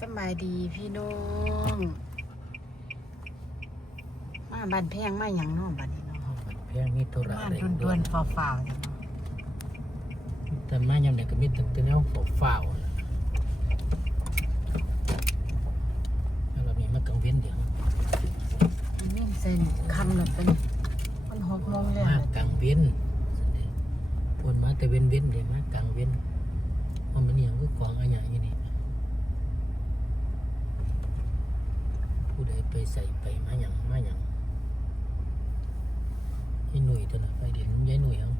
สำบายดีพี่น้อง มาบ้านแพงมาอย่างน้องบ้านนี้เนาะเพียงมีธุระมาอะไรดวนดวนๆฝ่าวๆเนี่ยเนาะแต่มายามใดก็มีแต่แต่แนวฝ้าวๆแล้วเรามีมากังเว้นเดี๋ยวมันนี่เส้นคำหนึ่งเป็นมันหกโมงแล้วมากังเว้นพนมาแต่เว้นเว้นเดี๋ยวมากังเว้นเพราะมันเนี่ยคือกองอะไรอย่างนี้ ผู้ใดไปใส่ไปมาอย่างมาอย่างยายหนุ่ยตัวน่ะไปเด่นยายหนุ่ยเอา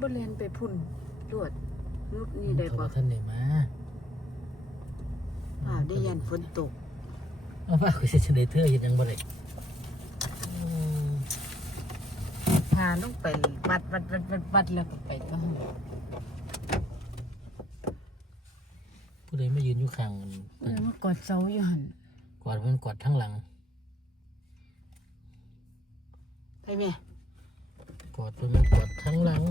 บ่เรียนไปพุ่นรวดนุดนี่ได้เขาปะว่าท่านไหนมาอ่าวได้ยันฝนตกเอาว่าคือเฉลยเธอเห็นยังบ่ได้อืม พาลงไปวัดวัดวัดวัดวัดแล้วก็ไปก็ผู้ใดมายืนอยู่ข้างมันเออมากอดเสาอยู่หันกอดมันกอดทั้งหลังไปแม่กอดมันกอดทั้งหลัง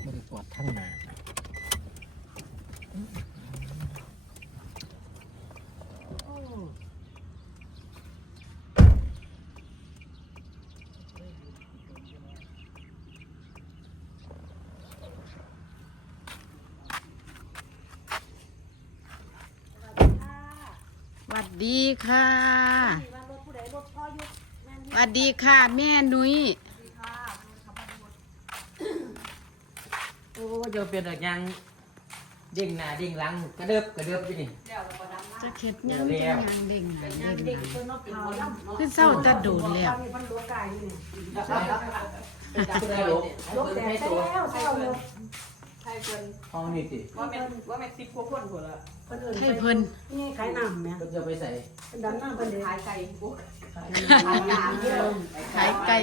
ไม่ได้กอดทั้งหน้า สวัสดีค่ะสวัสดีค่ะ แม่นุ้ยโอ้จะเป็นอะไรยังเด้งหน้าเด้งหลังกระเดิบกระเดิบอยู่นี่จะเข็ดยังจะยังเด้งหนาเด้งหลังคือเศร้าจะโดดแล้วผู้ใดหลบลบ ให้ตัวห้องนี่สิว่าแม่นว่าแม่นสิบกว่าคนคนละให้เพิ่นนี่ขายน้ำเนี่ยก็จะไปใส่เป็นดำน้ำเป็นเด็กขายไก่พวกขายน้ำเยอะขายไก่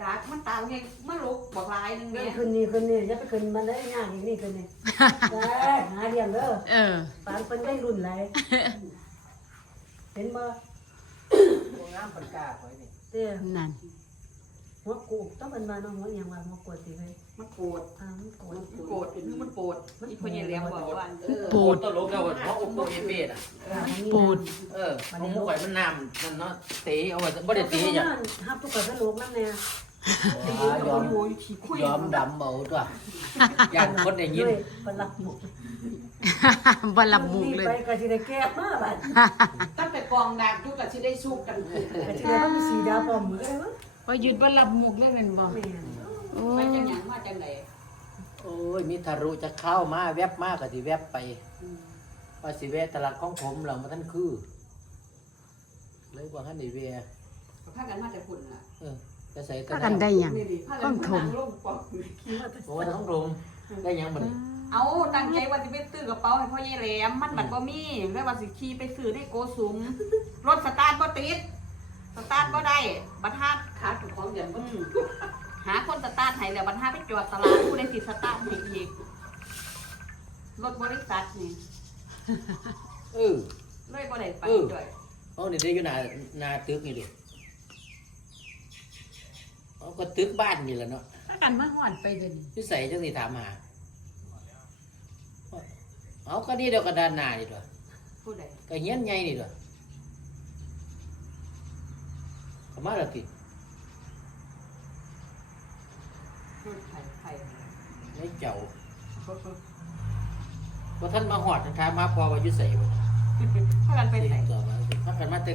จากมันตามเฮงมันลุกบอกลายหนึงเรื่เนี่อยงคืนนี้คืนนี้จะไปคืนมันได้ยากอย่างนี้คืนนี้ได้หาเรียนเด้อเออปานเป็นได้รุ่นไรเห็นบ่งามปันกาไว้นี่เตี้ยนั่นหัวกูต้องเป็นมาเนาะหัวอย่างว่าหัวกวดสิเว้ย มันโกรธอ่ามันกวดมันโกรธคือมันโกรธอีพ่อใหญ่แหลมบอกว่าปูดตลกแล้วเพราะอกโตเอเบดอะปูดเออมันมุกไข่มันน้ำมันเนาะเตะเอาไว้บ่ได้ตีเตะอย่างฮับทุกคนก็ลูกนั่นเนี่ยยอมโอ้ยขี้คุยยอมดำเอาตัวอย่างคนได้ยิน ด้วยปลับหมุกบลับมุกเลย ไปก็สิได้แก้มาบัดตั้งแต่กองดากยุกกับสิได้สู้กันขึ้นก็สิได้ต้องมีสีดาพร้อมมือเลยพอหยุดบลับมุกเลยแม่นบ่ แม่น โอ้ไปจังหยังมาจังไหนโอ้ยมีทารุจะเข้ามาแวบมากก็สิแวบไปว่าสิแวะตลาดของผมเรามาท่านคือ เลยว่าท่านได้แวะพากันมาแต่พุ่นล่ะเออจะใส่พากันได้หยังนี่ดิพาต้กัอนงถมนั่งลงปอกโอ้ยต้องลงได้หยังบ่นี่เอาตั้งใจว่าสิไปซื้อกระเป๋าให้พ่อใหญ่แหลมมันบัดบ่มีแล้วว่าสิขี่ไปซื้อในโกสุมรถสตาร์ทบ่ติดสตาร์ทบ่ได้บัดฮาดขาถูกของเดือนบ่ หาคนสตาร์ทให้แล้วบัดฮาดไปจอดตลาดผู้ใดสิสตาร์ทให้อีกรถบริษัทนี่เออ เลยบ่ได้ไปเออ ด้วยเอานี่ได้อยู่หน้าหน้าตึกนี่ดิเอาก็ตึกบ้านนี่แหละเนาะพากันมาฮอดไปเดี๋ยวนี้ที่ใส่จังสิถามหา เอาก็นี่เดียวกับด้านหน้านี่ตัวผู้ใดก็เฮียนใหญ่นี่ตัวก็มาแล้วติ ผู้ไผไผไม่เจ้าว่าท่านมาหอดถามมาพอว่าอยู่ใส่บ่พากันไปไหนต่อมาสิถ้ากันมาแต่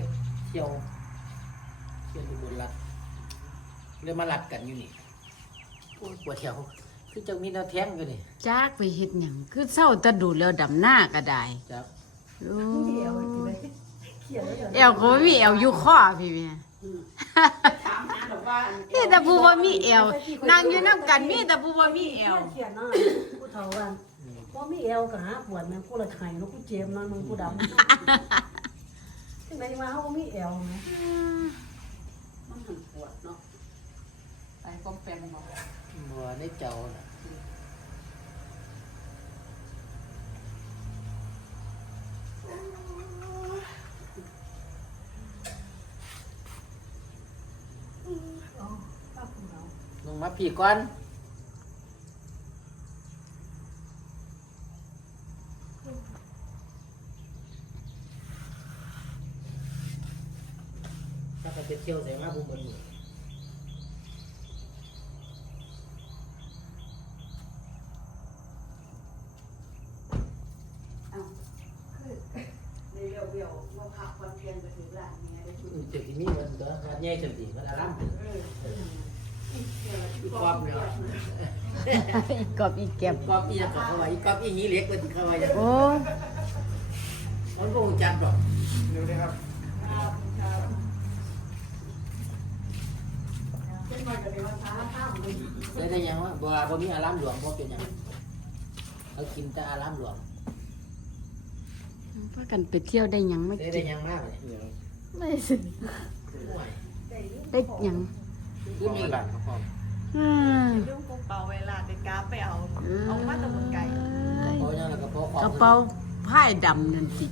เที่ยวเที่ยวอยู่บนรัดเรื่องมาลัดกันอยู่นี่โอ้ยปวดเที่ยวคือจะมีแนวแท้งอยู่นี่จากไปเฮ็ดหยังคือเศร้าจะดูแล้วดำหน้าก็ได้จ้าโอ้เดียวสิเว้ยเขียนแล้วเอวก็บ่มีเอวอยู่ข้อพี่แม่ ถามหาดอกว่ามีแต่ผู้บ่มีเอวนั่งอยู่นํกันมีแต่ผู้บ่มีเอวเขียนหน้าผู้เฒ่าว่าบ่มีเอวก็หาปวดนะกูละไข่เนาะกูเจ็บนะมึงกูดำจังไดมาเฮาบ่มีเอวนะมันถึงปวดเนาะไปป้อมแปมบอกบัวในเจ้าน่ะ มาพี่ก่อนถ้าไปเที่ยวใส่มาบุญบุญในเรียวเรียวว่าพักวันเพียงไปถึงร้านนี้ได้ชุดเจ็บที่นี่มันก็วัดใหญ่จังสิมันอารามอี กกอบเนาะอีกกอบอีกแก็บกอบอีกกอบเข้าไว้อีกกอบอีนี้เล็กกว่าที่เข้าไว้โอ้มันก็คงจับหรอกดูดิครับเป็นมาจะเป็นภาษาข้ามเลยได้ได้ยังวะบ่บ่มีอารามหลวงบ่เป็นหยังเขากินแต่อารามหลวงพากันไปเที่ยวได้หยังไม่ได้กิได้นยังมากเลยไม่สิได้หยัง คือมีหลังครับพ่ออ่าเรื่องกระเป๋าเวลาเด็กกาไปเอา เอามาตะมุนไก่เพราะยังแล้วก็เพราะของกระเป๋าผ้ายดำนั่นสิ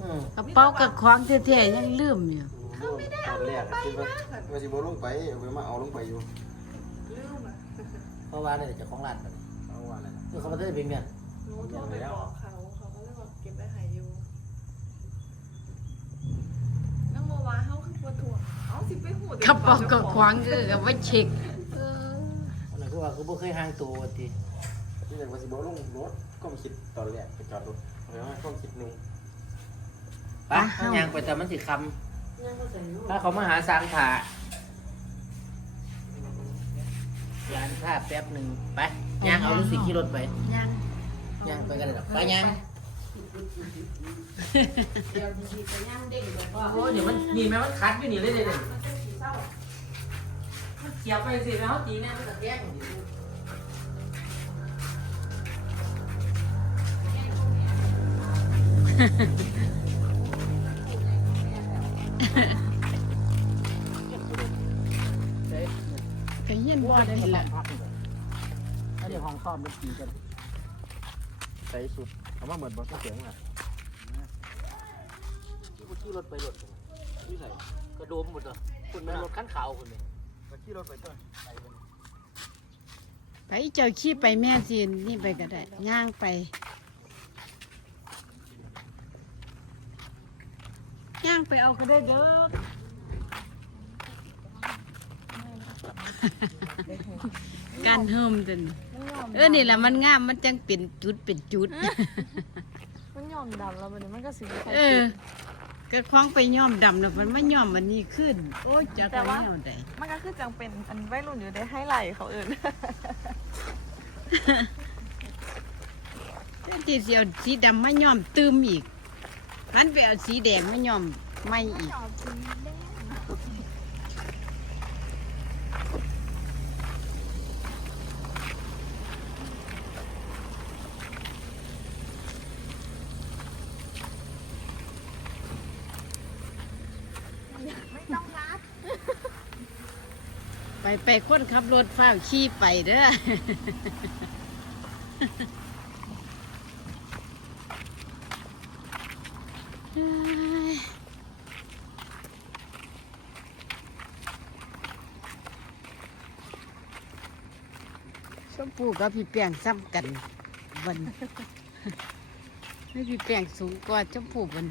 อืมกระเป๋ากับของแท้ๆยังลืมอยู่เขาไม่ได้เอาลงไปนะว่าสิบ่ลงไปเอาไปมาเอาลงไปอยู่ลืมอะเพราะว่าได้จากของร้านมันเอาว่าอะไรนะคือเขาบ่ได้เป็นเมียนหนูโทรไปบอกเขาเขาก็เลยบอกเก็บไว้ใหายอยู่น้องโมวาเขาคือปวดถั่วเอา สิไปหูกระเป๋ากับของก็เอาไว้เช็คเอออันนั้นคือว่าคือบ่เคยห่างตัวว่าติที่ไหนว่าสิบ่ลงรถก็มาคิดตอนแรกไปจอดรถเอาไปมาก็คิดหนึงไปถ้าย่างไปแต่มันสิคำเนี่ยก็ใส่เนาะถ้าเขามาหาสางขาร้านผ้าแป๊บหนึงไปย่างเอาหรือสิขี่รถไปยังย่างไปกันเลยหรอกไปย่าง เดี๋ยวดีๆไปย่างเด้งแบบว่าโอ้เดี๋ยวมันนี่แม่มันคัดอยู่นี่เลยเลยเนี่ยมันเกี่ยวไปสิแล้วเขาตีแน่มันจะแยกอยู่ก็เย็นบ่ได้ละอันนี้ห้องซ่อมเป็นตีกันใส่สุด เอามาเหมือนบ่ต้องเสียงอะที่กูขี่รถไปรถที่ไหนกระโดมหมดเลยคุณแม่รถขั้นขาวคุณเนี่ยก็ขี่รถไปต้นไปเจ้าขี้ไปแม่สินี่ไปก็ได้ย่างไปย่างไปเอาก็ได้เด้อ การเฮิมเดินเออนี่แหละมันงามมันจังเป็นจุดเป็นจุด มันยอมดำแล้วมันมันก็สีเออก็คล้องไปย่อมดำแล้วมันไม่ย่อมมันนี่ขึ้น โอ้ยจะไปแนวใดมันก็คือจังเป็นอันวัยรุ่นอยู่ได้ให้ไหลเขาเอื่นเจ้าที่เสียวสีดำมาย่อมตืมอีกมันไปเอาสีแดงมาย่อมไม่อีก ไปไปคนขับรถฟ้าขี่ไปเด้อเอ้ยชมพูกับพี่แป้งซ้ำกันวันไม่พี่แป้งสูงกว่าชมพูวัน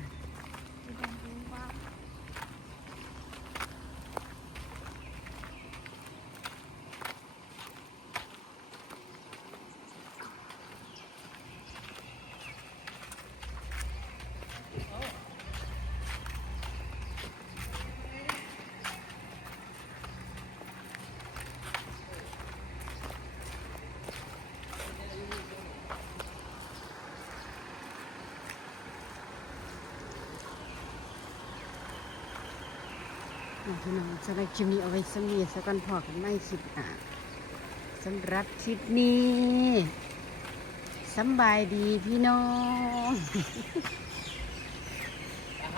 พี่น้องสำหรับคลิปนี้เอาไว้สมีสักกันพอกันไม่คลิปหน้าสำหรับคลิปนี้สบายดีพี่น้อง